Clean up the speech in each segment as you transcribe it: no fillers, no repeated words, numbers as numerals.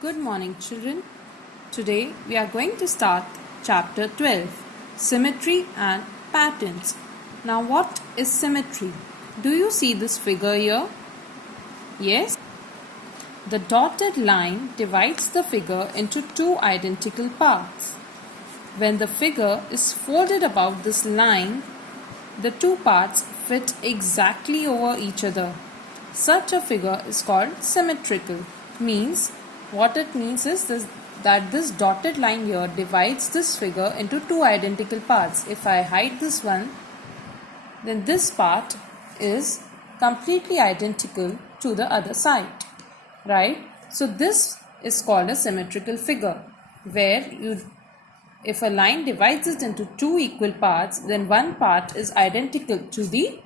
Good morning, children. Today we are going to start chapter 12, Symmetry and Patterns. Now, what is symmetry? Do you see this figure here? Yes? The dotted line divides the figure into two identical parts. When the figure is folded about this line, the two parts fit exactly over each other. Such a figure is called symmetrical. Means what it means is that this dotted line here divides this figure into two identical parts. If I hide this one, then this part is completely identical to the other side, right? So this is called a symmetrical figure, where if a line divides it into two equal parts, then one part is identical to the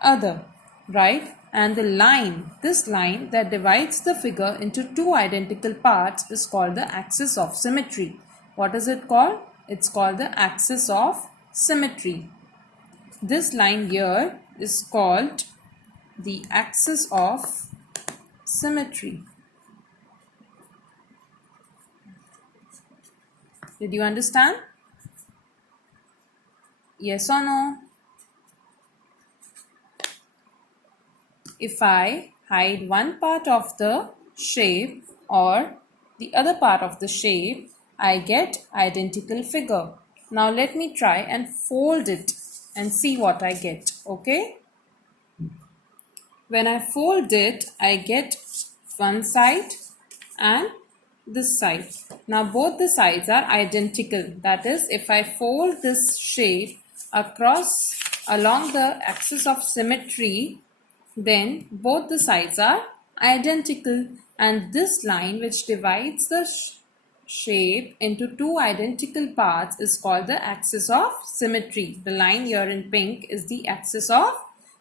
other, right? And this line that divides the figure into two identical parts is called the axis of symmetry. What is it called? It's called the axis of symmetry. This line here is called the axis of symmetry. Did you understand? Yes or no? If I hide one part of the shape or the other part of the shape, I get identical figure. Now let me try and fold it and see what I get, okay? When I fold it, I get one side and this side. Now both the sides are identical. That is, if I fold this shape along the axis of symmetry, then both the sides are identical, and this line which divides the shape into two identical parts is called the axis of symmetry. The line here in pink is the axis of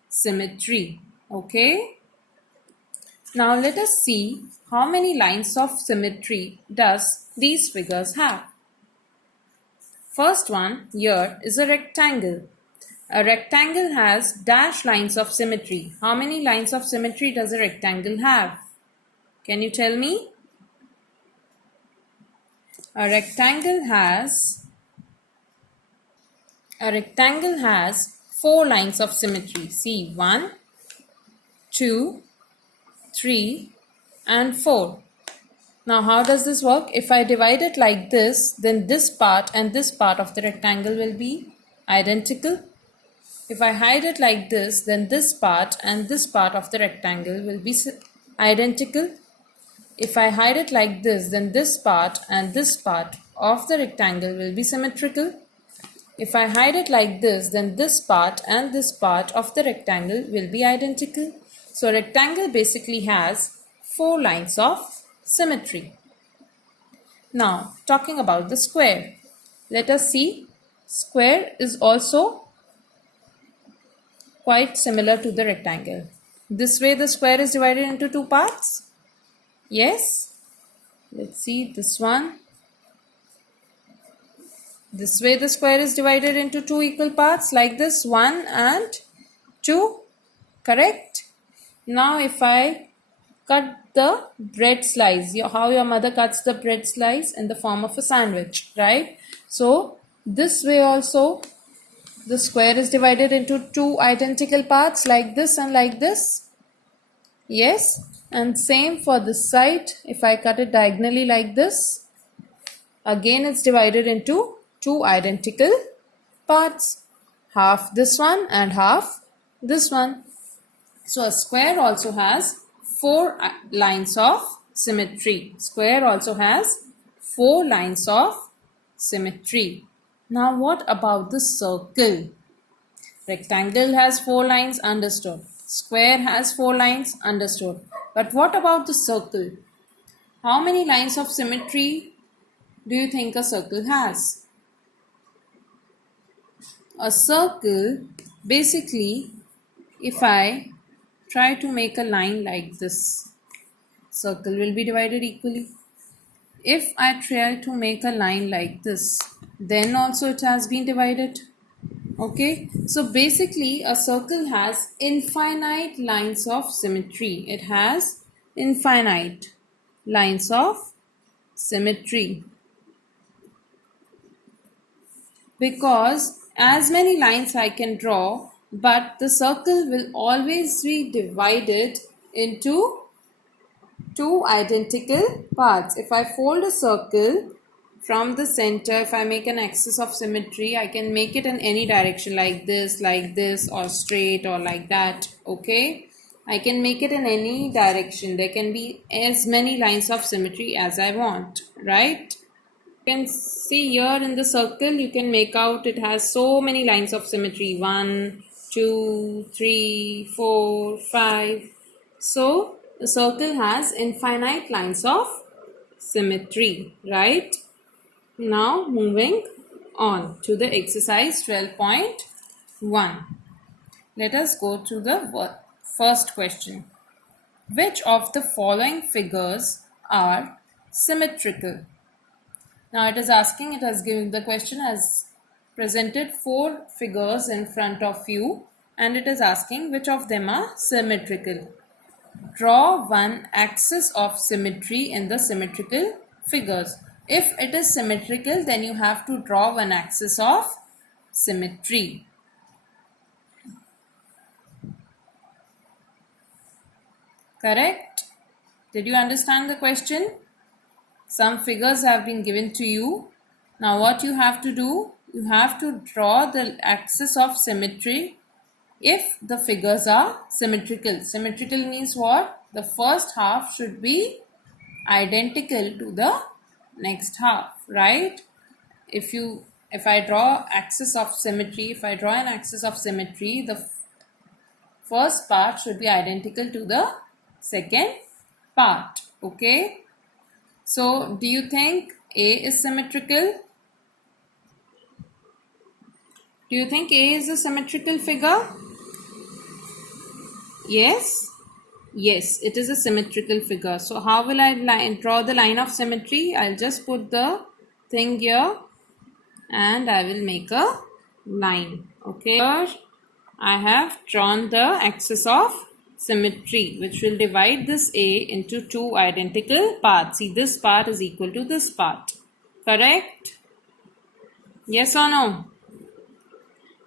symmetry. Okay. Now let us see how many lines of symmetry does these figures have. First one here is a rectangle. A rectangle has dashed lines of symmetry. How many lines of symmetry does a rectangle have? Can you tell me? A rectangle has 4 lines of symmetry. See, 1, 2, 3 and 4. Now how does this work? If I divide it like this, then this part and this part of the rectangle will be identical. If I hide it like this, then this part and this part of the rectangle will be identical. If I hide it like this, then this part and this part of the rectangle will be symmetrical. If I hide it like this, then this part and this part of the rectangle will be identical. So a rectangle basically has 4 lines of symmetry. Now talking about the square. Let us see. Square is also quite similar to the rectangle. This way the square is divided into 2 parts. Yes. Let's see this one. This way the square is divided into 2 equal parts like this, 1 and 2. Correct? Now if I cut the bread slice, how your mother cuts the bread slice in the form of a sandwich, right? So this way also the square is divided into 2 identical parts like this and like this. Yes. And same for this side. If I cut it diagonally like this, again it's divided into 2 identical parts. Half this one and half this one. So a square also has 4 lines of symmetry. Square also has 4 lines of symmetry. Now what about the circle? Rectangle has 4 lines, understood. Square has 4 lines, understood. But what about the circle? How many lines of symmetry do you think a circle has? A circle, basically, if I try to make a line like this, circle will be divided equally. If I try to make a line like this, then also it has been divided. Okay, so basically a circle has infinite lines of symmetry. It has infinite lines of symmetry. Because as many lines I can draw, but the circle will always be divided into two identical parts. If I fold a circle from the center, if I make an axis of symmetry, I can make it in any direction, like this, or straight, or like that. Okay, I can make it in any direction. There can be as many lines of symmetry as I want, right? You can see here in the circle, you can make out it has so many lines of symmetry. 1, 2, 3, 4, 5. So the circle has infinite lines of symmetry, right? Now moving on to the exercise 12.1. Let us go to the first question. Which of the following figures are symmetrical? Now it has given the question as presented 4 figures in front of you, and it is asking which of them are symmetrical. Draw one axis of symmetry in the symmetrical figures. If it is symmetrical, then you have to draw one axis of symmetry. Correct? Did you understand the question? Some figures have been given to you. Now what you have to do? You have to draw the axis of symmetry if the figures are symmetrical. Symmetrical means what? The first half should be identical to the next half, right? If I draw an axis of symmetry, the first part should be identical to the second part. Okay. So, do you think A is symmetrical? Do you think A is a symmetrical figure? Yes? Yes, it is a symmetrical figure. So, how will I draw the line of symmetry? I'll just put the thing here and I will make a line. Okay, here I have drawn the axis of symmetry, which will divide this A into two identical parts. See, this part is equal to this part. Correct? Yes or no?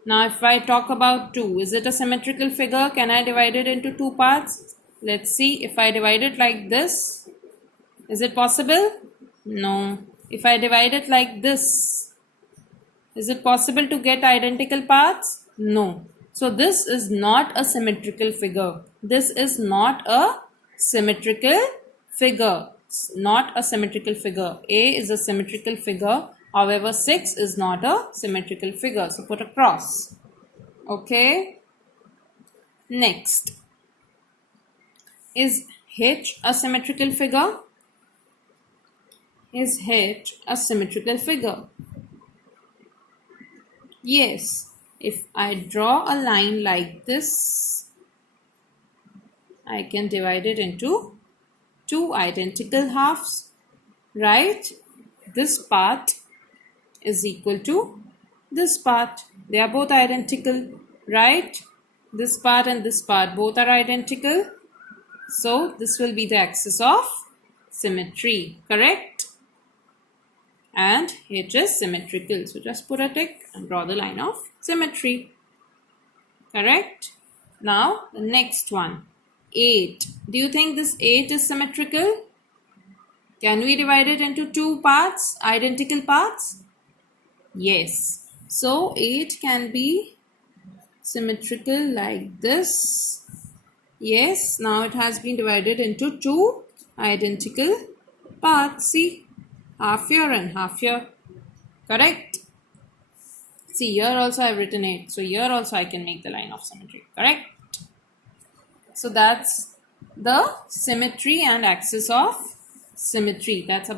Now, if I talk about 2, is it a symmetrical figure? Can I divide it into two parts? Let's see. If I divide it like this, is it possible? No. If I divide it like this, is it possible to get identical parts? No. So this is not a symmetrical figure. This is not a symmetrical figure. It's not a symmetrical figure. A is a symmetrical figure. However, 6 is not a symmetrical figure. So put a cross. Okay. Next. Is H a symmetrical figure? Is H a symmetrical figure? Yes. If I draw a line like this, I can divide it into two identical halves, right? This part is equal to this part. They are both identical, right? This part and this part both are identical. So this will be the axis of symmetry, correct? And H is symmetrical. So just put a tick and draw the line of symmetry. Correct? Now the next one. 8. Do you think this 8 is symmetrical? Can we divide it into two parts, identical parts? Yes. So 8 can be symmetrical like this. Yes. Now it has been divided into two identical parts. See? Half here and half here. Correct? See, here also I have written 8. So here also I can make the line of symmetry. Correct? So that's the symmetry and axis of symmetry. That's